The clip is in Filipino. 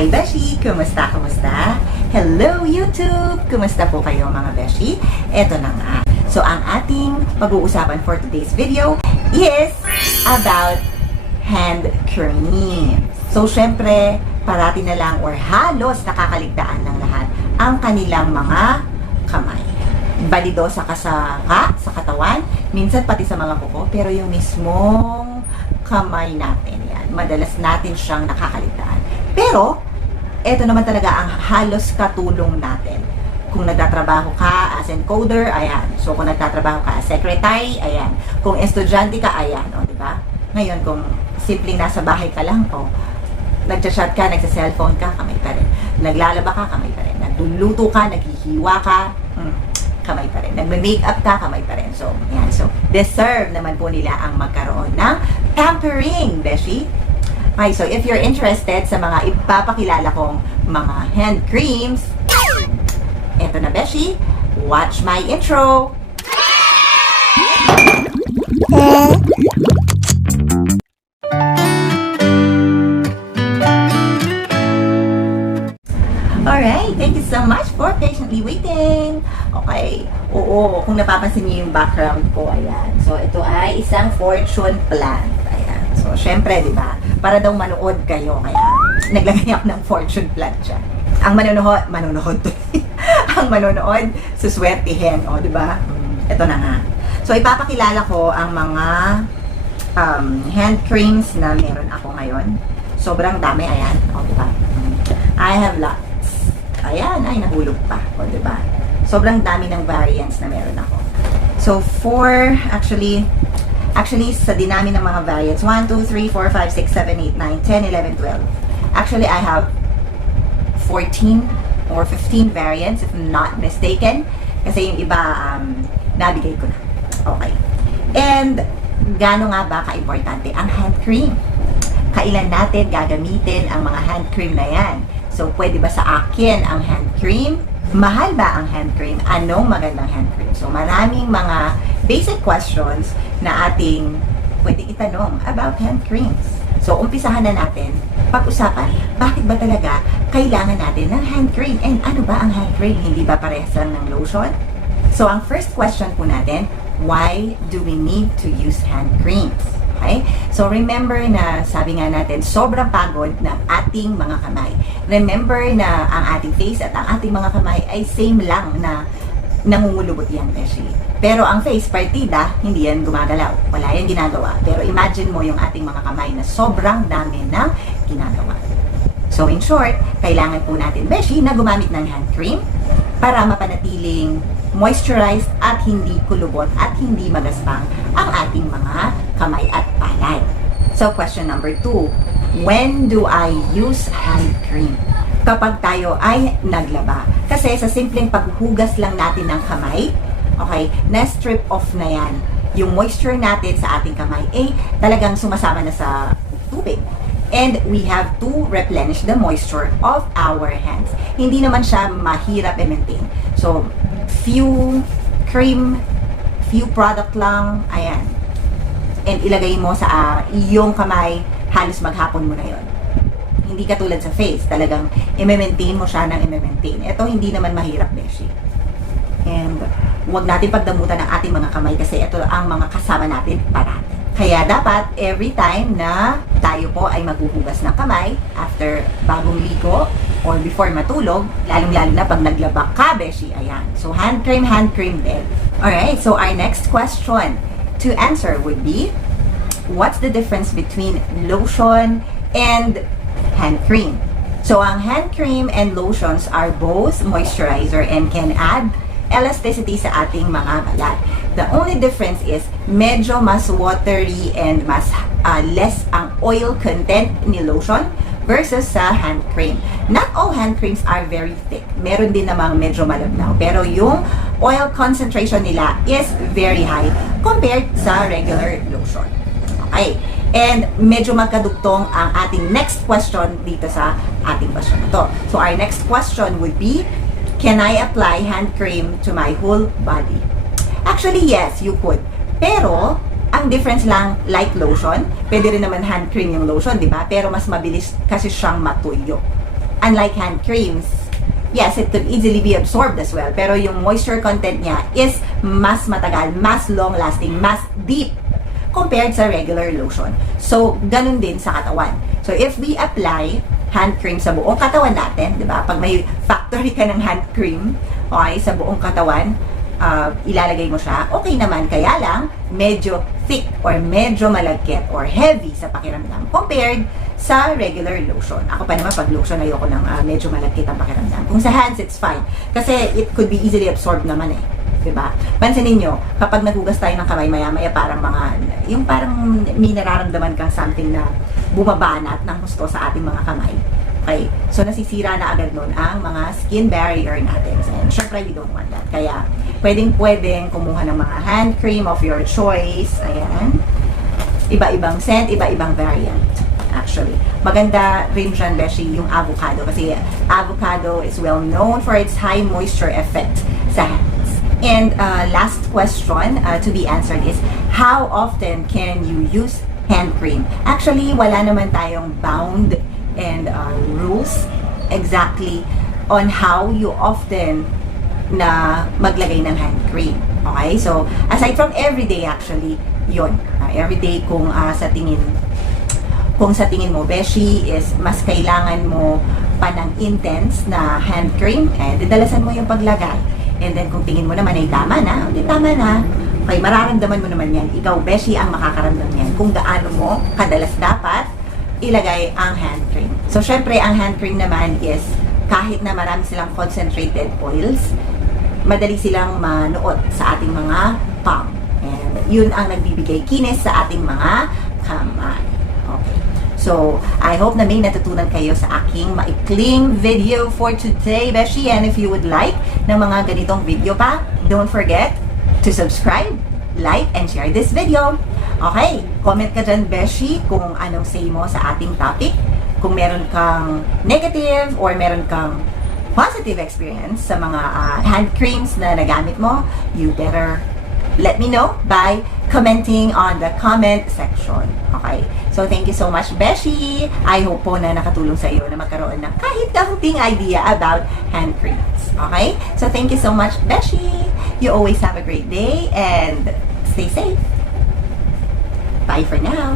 Hi Beshi! Kumusta? Kumusta? Hello YouTube! Kumusta po kayo mga Beshi? Eto na nga. So ang ating pag-uusapan for today's video is about hand cream. So syempre, parati na lang or halos nakakaligtaan ng lahat ang kanilang mga kamay. Balidosa ka sa katawan, minsan pati sa mga kuko, pero yung mismong kamay natin, yan, madalas natin siyang nakakaligtaan. Pero, eto naman talaga ang halos katulong natin. Kung nagtatrabaho ka as encoder, ayan. So, kung nagtatrabaho ka as secretary, ayan. Kung estudyante ka, ayan. O, diba? Ngayon, kung simpleng nasa bahay ka lang, o, nagchat-chat ka, nagsa-cellphone ka, kamay pa rin. Naglalaba ka, kamay pa rin. Nagluluto ka, naghihiwa ka, kamay pa rin. Nagme-makeup ka, kamay pa rin. So, ayan. So, deserve naman po nila ang magkaroon ng pampering, Beshi. Okay, so if you're interested sa mga ipapakilala kong mga hand creams, eto na Beshi, watch my intro! Alright, thank you so much for patiently waiting. Okay, oo, kung napapansin niyo yung background ko, ayan. So, ito ay isang fortune plant. Ayan. So, syempre, di ba? Para daw manood kayo, kaya naglagay ako ng fortune plant siya. Ang manonood to. Ang manonood, suswertihin, o, di ba? Ito na nga. So, ipapakilala ko ang mga hand creams na meron ako ngayon. Sobrang dami, ayan. O, di ba? I have lots. Ayan, ay nahulog pa. O, diba? Sobrang dami ng variants na meron ako. So, actually, sa dinami ng mga variants, 1, 2, 3, 4, 5, 6, 7, 8, 9, 10, 11, 12. Actually, I have 14 or 15 variants, if not mistaken. Kasi yung iba, nabigay ko na. Okay. And, gaano nga ba ka-importante ang hand cream? Kailan natin gagamitin ang mga hand cream na yan? So, pwede ba sa akin ang hand cream? Mahal ba ang hand cream? Anong magandang hand cream? So, maraming mga basic questions na ating pwedeng itanong about hand creams. So, umpisahan na natin pag-usapan, bakit ba talaga kailangan natin ng hand cream? And ano ba ang hand cream? Hindi ba parehas lang ng lotion? So, ang first question po natin, why do we need to use hand creams? Okay? So, remember na, sabi nga natin, sobrang pagod ng ating mga kamay. Remember na ang ating face at ang ating mga kamay ay same lang na nangungulubot yan, Beshi. Pero ang face, partida, hindi yan gumagalaw. Wala yan ginagawa. Pero imagine mo yung ating mga kamay na sobrang dami ng ginagawa. So, in short, kailangan po natin, Beshi, na gumamit ng hand cream para mapanatiling moisturized at hindi kulubot at hindi magaspang ang ating mga kamay at palad. So, question number 2. When do I use hand cream? Kapag tayo ay naglaba. Kasi sa simpleng paghuhugas lang natin ng kamay, okay, na-strip off na yan. Yung moisture natin sa ating kamay, talagang sumasama na sa tubig. And we have to replenish the moisture of our hands. Hindi naman siya mahirap i-maintain. So, few cream, few product lang, ayan. And ilagay mo sa iyong kamay, halos maghapon mo na yon. Hindi katulad sa face, talagang i-maintain mo siya ng i-maintain. Ito hindi naman mahirap, Beshi. And huwag natin pagdamutan ng ating mga kamay kasi ito ang mga kasama natin parati. Kaya dapat every time na tayo po ay maghuhugas ng kamay after bagong ligo or before matulog, lalong-lalo na pag naglaba ka, Beshi, ayan. So, hand cream din. Alright, so our next question to answer would be, what's the difference between lotion and hand cream? So, ang hand cream and lotions are both moisturizer and can add elasticity sa ating mga balat. The only difference is medyo mas watery and mas less ang oil content ni lotion versus sa hand cream. Not all hand creams are very thick. Meron din namang medyo malabnaw. Pero yung oil concentration nila is very high compared sa regular lotion. Okay. And medyo magkadugtong ang ating next question dito sa ating question na to. So our next question would be, can I apply hand cream to my whole body? Actually, yes, you could. Pero, ang difference lang, like lotion, pwede rin naman hand cream yung lotion, di ba? Pero mas mabilis kasi siyang matuyo. unlike hand creams, yes, it could easily be absorbed as well. Pero yung moisture content niya is mas matagal, mas long-lasting, mas deep compared sa regular lotion. So, ganun din sa katawan. So, if we apply hand cream sa buong katawan natin, di ba? Pag may factory ka ng hand cream, okay, sa buong katawan, ilalagay mo siya, okay naman. Kaya lang, medyo thick or medyo malagkit or heavy sa pakiramdam compared sa regular lotion. Ako pa naman, pag lotion, ayoko ng medyo malagkit ang pakiramdam. Kung sa hands, it's fine. Kasi it could be easily absorbed naman eh. Diba? Pansinin nyo, kapag nagugas tayo ng kamay maya-maya, parang yung parang may nararamdaman kang something na bumabanat ng gusto sa ating mga kamay. Okay? So, nasisira na agad nun ang mga skin barrier natin. And syempre, we don't want that. Kaya, pwedeng kumuha ng mga hand cream of your choice. Ayan. Iba-ibang scent, iba-ibang variant. Actually. Maganda rin dyan, Beshi, yung avocado. Kasi avocado is well known for its high moisture effect sa hands. And last question to be answered is, how often can you use hand cream? Actually, wala naman tayong bound and rules exactly on how you often na maglagay ng hand cream. Okay? So, aside from everyday actually, yun. Everyday kung sa tingin mo, Beshi, is mas kailangan mo pa ng intense na hand cream, didalasan mo yung paglagay. And then, kung tingin mo naman ay tama na, okay, mararamdaman mo naman yan. Ikaw, Beshi, ang makakaramdam yan. Kung gaano mo kadalas dapat ilagay ang hand cream. So, syempre, ang hand cream naman is, kahit na marami silang concentrated oils, madali silang manuot sa ating mga palm. And yun ang nagbibigay kinis sa ating mga kamay. Okay. So, I hope na may natutunan kayo sa aking maikling video for today, Beshi. And if you would like ng mga ganitong video pa, don't forget to subscribe, like, and share this video. Okay, comment ka dyan, Beshi, kung anong say mo sa ating topic. Kung meron kang negative or meron kang positive experience sa mga hand creams na nagamit mo, you better let me know by commenting on the comment section. Okay? So, thank you so much, Beshi. I hope po na nakatulong sa iyo na magkaroon ng kahit kaunting idea about hand creams. Okay? So, thank you so much, Beshi. You always have a great day and stay safe. Bye for now.